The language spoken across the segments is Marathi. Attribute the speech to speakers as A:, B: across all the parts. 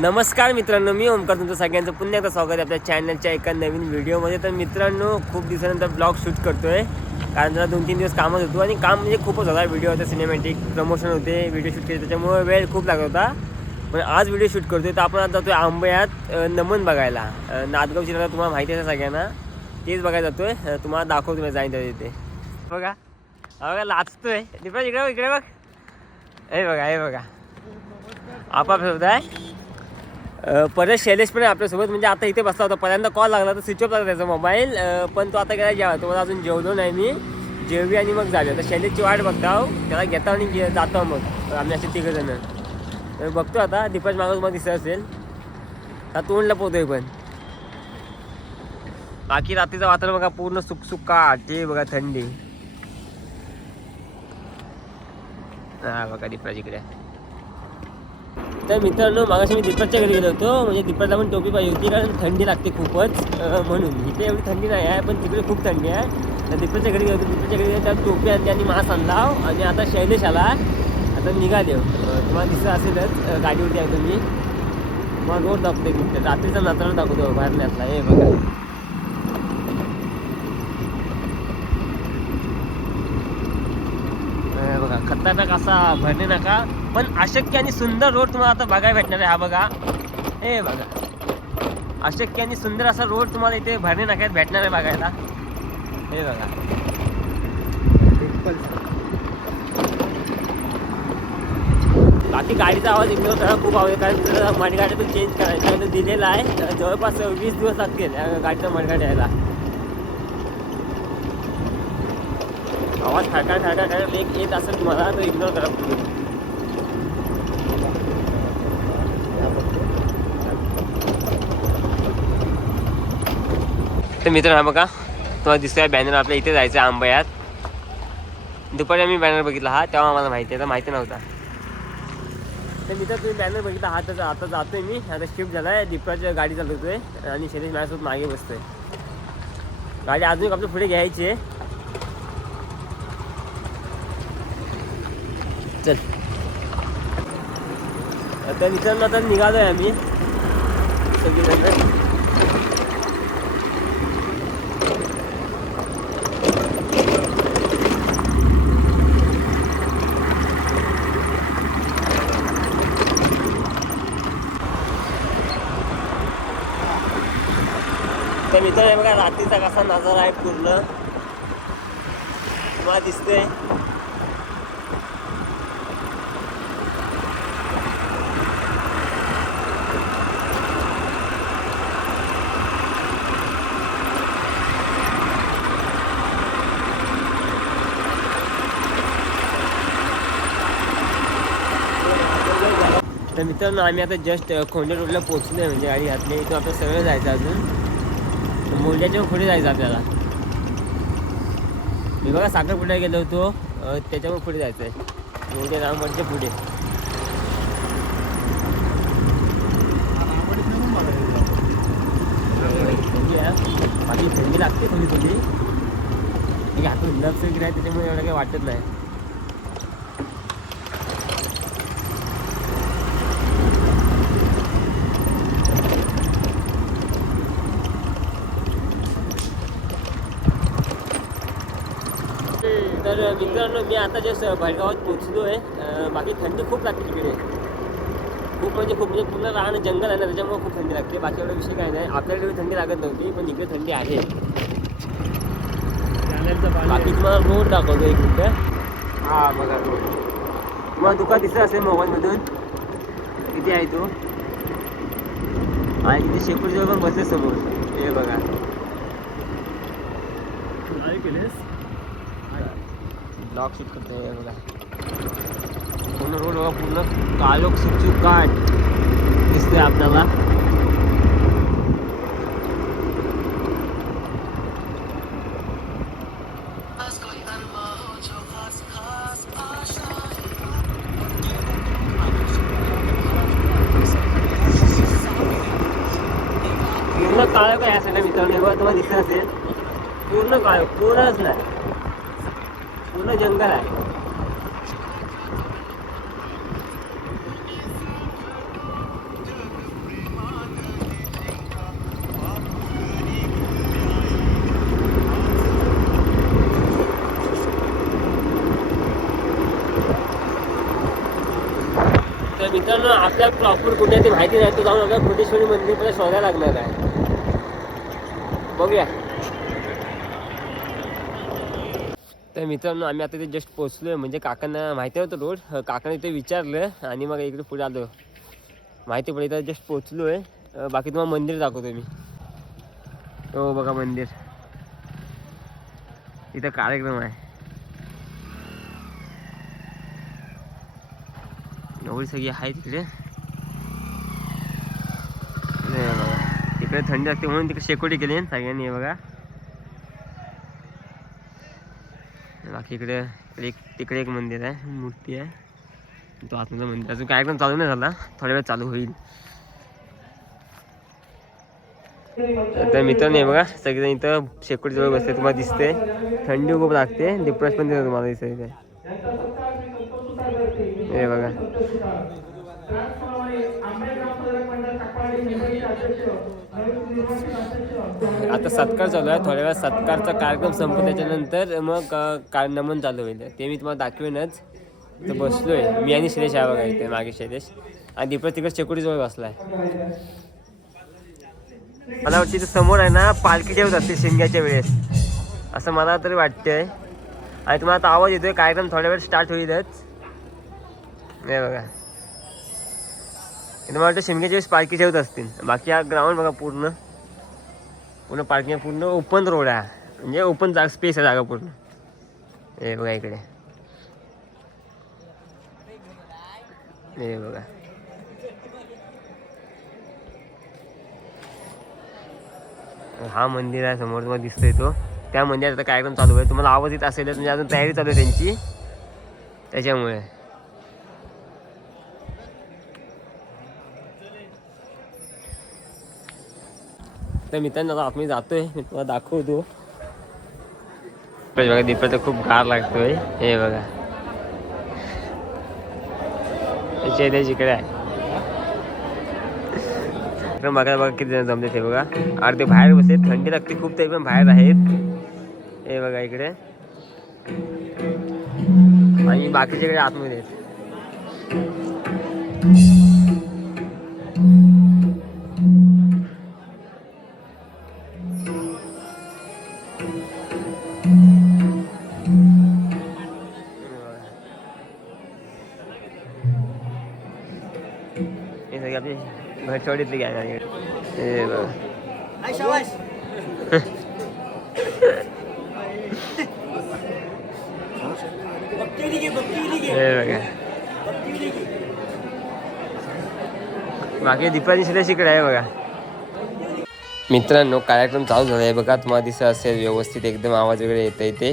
A: नमस्कार मित्रांनो मी ओमकार तुमचं सगळ्यांचं पुन्हा एकदा स्वागत आहे आपल्या चॅनलच्या एका नवीन व्हिडिओमध्ये तर मित्रांनो खूप दिवसानंतर ब्लॉग शूट करतोय. कारण जरा दोन तीन दिवस कामच होतो आणि काम म्हणजे खूपच होता. व्हिडिओ होता सिनेमॅटिक प्रमोशन होते व्हिडिओ शूट केले त्याच्यामुळे वेळ खूप लागत होता. पण आज व्हिडिओ शूट करतोय. तर आपण आता जातोय आंबयात नमन बघायला. नादगाव जिल्ह्याला तुम्हाला माहिती आहे सगळ्यांना. तेच बघायला जातोय. आहे तुम्हाला दाखवतो मी जाईन त्या तिथे. बघा. बघा लाचतोय. दीपा इकडे इकडे बघ. हे बघा हे बघा. आपाप आहे परत शैलेश पण आपल्यासोबत. म्हणजे आता इथे बसला होता. पहिल्यांदा कॉल लागला तर स्विच ऑफ लागला त्याचा मोबाईल पण तो आता गेला जेवा तुम्हाला अजून जेवलो नाही मी. जेवी आणि मग जाऊया तर शैलेशची वाट बघता त्याला घेता आणि जातो मग. आम्ही असे तिघ जण. तर बघतो आता. दीपक मागं तुम्हाला दिसत असेल. आता तोंडला पोहतोय पण. बाकी रात्रीचं वातावरण बघा. पूर्ण सुकसुकाट. ते बघा थंडी. हा बघा दीपराज इकडे. तर मित्रांनो मागाशी मी दीपकच्या घरी गेलो होतो. म्हणजे दीपकला पण टोपी पाहिजे होती कारण थंडी लागते खूपच. म्हणून. इथे एवढी थंडी नाही आहे पण तिकडे खूप थंडी आहे. तर दीपकच्या घरी गेलो होतो. दीपकच्या घरी गेलो त्यात टोपी आणली आणि मास आणला. आणि आता शैलेश आला. आता निघाले तुम्हाला दिसत असेलच गाडीवरती आहे तुम्ही. मग रोड दाखवते रात्रीचा नजारा दाखवतो बाहेरल्यातला हे बघा हे बघा खतरनाक असा भरणे नका. पण अशक्य आणि सुंदर रोड तुम्हाला आता बघायला भेटणार आहे. हा बघा. हे बघा. अशक्य आणि सुंदर असा रोड तुम्हाला इथे भरणे नाक्यात भेटणार आहे बघायला. हे बघा. बाकी गाडीचा आवाज इकडे त्याला खूप आवडेल कारण त्याला मडगाड्या पण चेंज करायचं दिलेला आहे. जवळपास वीस दिवस लागतील गाडीचा मडगाड यायला. आवाज ठरका ठरका ठरका एक येत असेल तुम्हाला तो इग्नोर करा। तर मित्र हा बघा तुम्हाला दिसतोय बॅनर आपल्या इथे जायचं आंबयात दुपारी आम्ही बॅनर बघितला हा तेव्हा आम्हाला माहिती आहे तर माहिती नव्हता. तर मित्र तुम्ही बॅनर बघितला हा तर आता जातोय मी. आता शिफ्ट झाला आहे दीपाची गाडी चालवतोय आणि शैलेश माझ्यासोबत मागे बसतोय. गाडी अजून आपल्या पुढे घ्यायची आहे. आता विचारलं आता आहे आम्ही. सगळीजण तर मित्र बघा रात्रीचा कसा नजारा आहे पूर्ण. तुम्हाला दिसतंय. तर मित्रांनो आम्ही आता जस्ट खोंडे रोडला पोहोचलो आहे म्हणजे गाडी घातली इथं आता सगळं जायचं अजून. मोंड्याच्या पुढे जायचं आपल्याला. मी बघा साखरपुड्याला गेलो होतो त्याच्यामुळे पुढे जायचं आहे मोंड्या रामवडच्या पुढे. माझी बाकी थंडी लागते थोडी थोडी एक हातून ग्लव्स वगैरे आहे त्याच्यामुळे एवढं काही वाटत नाही तर मित्रांनो मी आता जस्ट भडगावात पोचलो आहे. बाकी थंडी खूप लागते तिकडे. खूप म्हणजे खूप म्हणजे पूर्ण राहणं जंगल आहे ना त्याच्यामुळे खूप थंडी लागते. बाकी एवढा विषय काय नाही. आपल्याकडे थंडी लागत नव्हती पण इकडे थंडी आहे. बाकी तुम्हाला रोड दाखवतो एक मिनिट. हा बघा रोड. तुम्हाला दुकान दिसत असेल मोबाईलमधून. किती आहे तो? आणि तिथे शेपूरजवळ पण बसले समोर. हे बघा. डॉग शूट करते हे बघा पूर्ण रोड बघा पूर्ण कालोख सुचू काट दिसते आपल्याला पूर्ण जंगल आहे. तर मित्रांनो आपल्या प्रॉपर कुठे ती माहिती नाही. तर जाऊन आपल्याला कोटेश्वरी मंदिर पण शोधायला लागणार आहे. बघूया. तर मित्रांनो आम्ही आता इथे जस्ट पोहोचलोय. म्हणजे काकांना माहिती नव्हतं रोड काकांनी इथे विचारलं आणि मग इकडे पुढे आलो. माहिती पडली इथं जस्ट पोचलो आहे बाकी तुम्हाला मंदिर दाखवतो मी. हो बघा मंदिर. इथं कार्यक्रम आहे. एवढी सगळी आहे तिकडे. तिकडे थंडी लागते म्हणून तिकडे शेकोटी केली सगळ्यांनी बघा. इकडे इकडे एक तिकडे एक मंदिर आहे मूर्ती आहे. तो आतमध्ये मंदिर अजून कार्यक्रम चालू नाही झाला. थोड्या वेळ चालू होईल. तर मित्रांनो नाही बघा सगळेजण इथं शेकोटी जवळ बसते तुम्हाला दिसते थंडी खूप लागते. डिप्रेस पण दिसते तुम्हाला दिसते इथे हे बघा. आता सत्कार चालू आहे. थोड्या वेळात सत्कारचा कार्यक्रम संपल्याच्यानंतर मग का नमन चालू होईल. ते मी तुम्हाला दाखवेनच. तर बसलोय. मी आणि शैलेश आहे बघा इथे मागे शैलेश आणि दीपक तिकडे शेकोटीजवळ बसलाय. मला वाटतं समोर आहे ना पालखी ठेवत असते शिंग्याच्या वेळेस. असं मला तरी वाटतंय. आणि तुम्हाला आता आवाज येतोय. कार्यक्रम थोड्या वेळ स्टार्ट होईलच. हे बघा. इथं मला वाटतं शिमग्याच्या वेळेस पालखी ठेवत असतील. बाकी हा ग्राउंड बघा पूर्ण. पूर्ण पार्किंग पूर्ण ओपन रोड आहे. म्हणजे ओपन जाग स्पेस आहे जागा पूर्ण. हे बघा इकडे. हे बघा. हा मंदिर आहे समोर तुम्हाला दिसतोय तो. त्या मंदिरात आता कार्यक्रम चालू आहे. तुम्हाला आवाज येत असेल म्हणजे अजून तयारी चालू आहे त्यांची. त्याच्यामुळे. तर मित्रांनो आता आतमध्ये जातोय. मी तुम्हाला दाखवतो. बघा दीपाचा खूप गार लागतोय. हे बघा. त्याच्या इकडे आहे. तर बघा बघा किती जण जमले ते बघा. अर्धे बाहेर बसले थंडी लागते खूप तरी पण बाहेर आहेत. हे बघा इकडे. आणि बाकीच्या इकडे आतमध्ये आहेत. आपली घरचवडीतली गॅग आहे हे बघा. हे बघा. बाकी दीपाची शिलेश इकडे आहे बघा. मित्रांनो कार्यक्रम चालू झाला आहे बघा तुम्हाला दिसत असेल व्यवस्थित एकदम आवाज वगैरे येत आहे ते.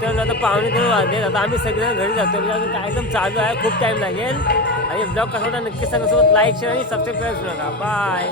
A: मित्रांनो आता पाहुणे दोन वाजले आता आम्ही सगळेजण घरी जातो. म्हणजे कार्यक्रम चालू आहे खूप टाईम लागेल. आणि ब्लॉग कसा होता नक्की सांगा. सोबत लाईक शेअर आणि सबस्क्राईब करायला नका. बाय